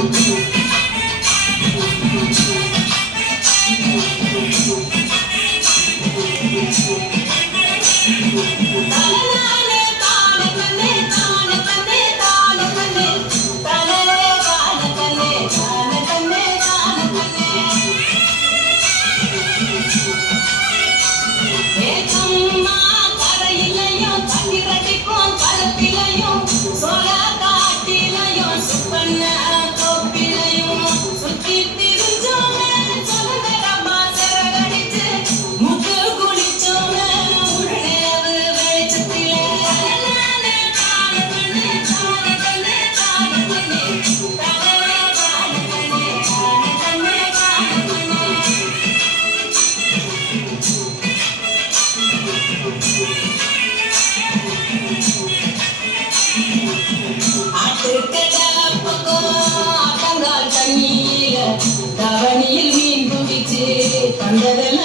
Música தவணியில் மீன் பிடிச்சு தந்ததெல்லாம்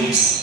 peace.